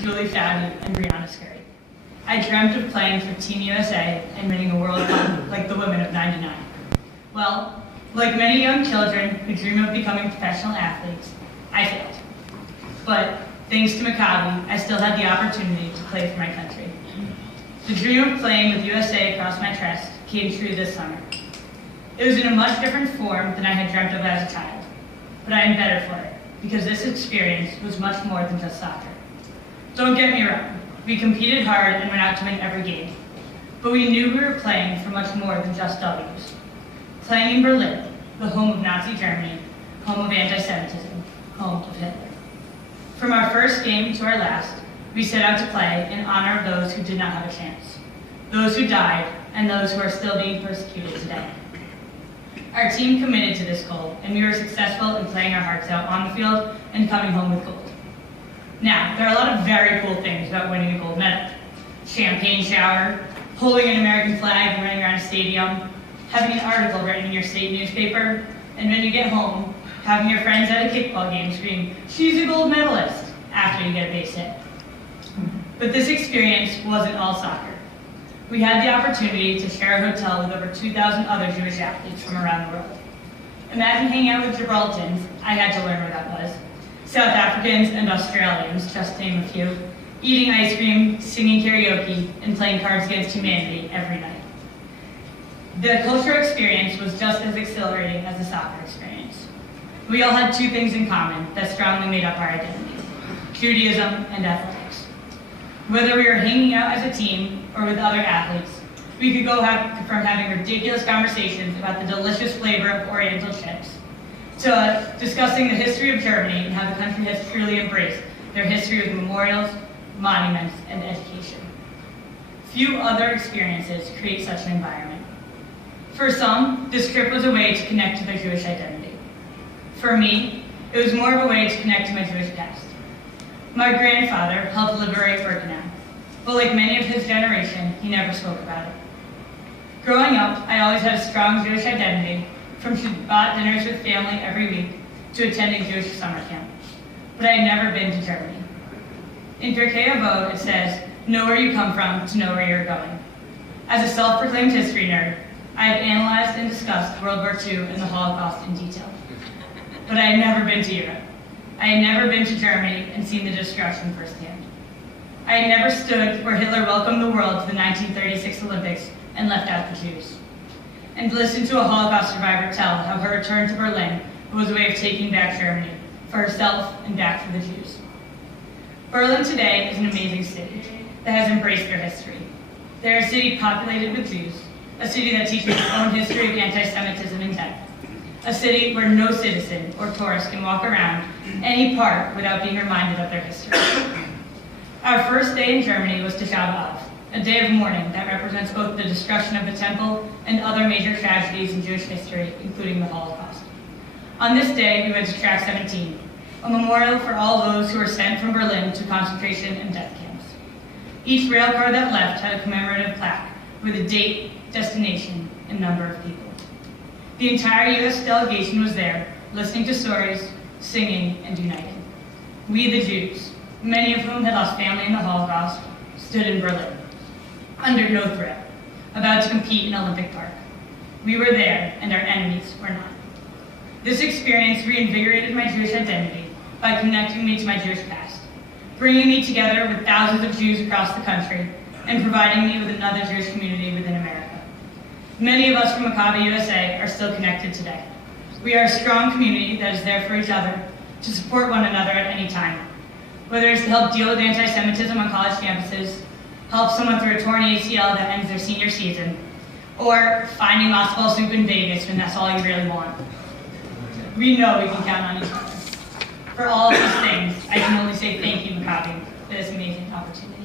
Julie Foudy, and Brianna Scurry. I dreamt of playing for Team USA and winning a World Cup like the women of '99. Well, like many young children who dream of becoming professional athletes, I failed. But thanks to Maccabi, I still had the opportunity to play for my country. The dream of playing with USA across my chest came true this summer. It was in a much different form than I had dreamt of as a child, but I am better for it, because this experience was much more than just soccer. Don't get me wrong, we competed hard and went out to win every game, but we knew we were playing for much more than just W's. Playing in Berlin, the home of Nazi Germany, home of anti-Semitism, home of Hitler. From our first game to our last, we set out to play in honor of those who did not have a chance, those who died, and those who are still being persecuted today. Our team committed to this goal, and we were successful in playing our hearts out on the field and coming home with gold. Now, there are a lot of very cool things about winning a gold medal. Champagne shower, holding an American flag and running around a stadium, having an article written in your state newspaper, and when you get home, having your friends at a kickball game scream, "She's a gold medalist," after you get a base hit. But this experience wasn't all soccer. We had the opportunity to share a hotel with over 2,000 other Jewish athletes from around the world. Imagine hanging out with Gibraltans, I had to learn where that was, South Africans and Australians, just to name a few, eating ice cream, singing karaoke, and playing Cards Against Humanity every night. The cultural experience was just as exhilarating as the soccer experience. We all had two things in common that strongly made up our identity: Judaism and athletics. Whether we were hanging out as a team or with other athletes, we could go from having ridiculous conversations about the delicious flavor of Oriental chips to discussing the history of Germany and how the country has truly embraced their history of memorials, monuments, and education. Few other experiences create such an environment. For some, this trip was a way to connect to their Jewish identity. For me, it was more of a way to connect to my Jewish past. My grandfather helped liberate Birkenau, but like many of his generation, he never spoke about it. Growing up, I always had a strong Jewish identity, from Shabbat dinners with family every week to attending Jewish summer camp, but I had never been to Germany. In Pirkei Avot, it says, "Know where you come from to know where you're going." As a self-proclaimed history nerd, I had analyzed and discussed World War II and the Holocaust in detail, but I had never been to Europe. I had never been to Germany and seen the destruction firsthand. I had never stood where Hitler welcomed the world to the 1936 Olympics and left out the Jews, and listened to a Holocaust survivor tell how her return to Berlin was a way of taking back Germany for herself and back for the Jews. Berlin today is an amazing city that has embraced their history. They're a city populated with Jews, a city that teaches its own history of anti-Semitism and death, a city where no citizen or tourist can walk around any part without being reminded of their history. Our first day in Germany was Tisha B'Av, a day of mourning that represents both the destruction of the temple and other major tragedies in Jewish history, including the Holocaust. On this day, we went to Track 17, a memorial for all those who were sent from Berlin to concentration and death camps. Each rail car that left had a commemorative plaque with a date, destination, and number of people. The entire U.S. delegation was there, listening to stories, singing, and uniting. We, the Jews, many of whom had lost family in the Holocaust, stood in Berlin, under no threat, about to compete in Olympic Park. We were there, and our enemies were not. This experience reinvigorated my Jewish identity by connecting me to my Jewish past, bringing me together with thousands of Jews across the country, and providing me with another Jewish community within America. Many of us from Maccabi USA are still connected today. We are a strong community that is there for each other, to support one another at any time, whether it's to help deal with anti-Semitism on college campuses, help someone through a torn ACL that ends their senior season, or finding lost ball soup in Vegas when that's all you really want. We know we can count on each other. For all of these things, I can only say thank you, Maccabi, for this amazing opportunity.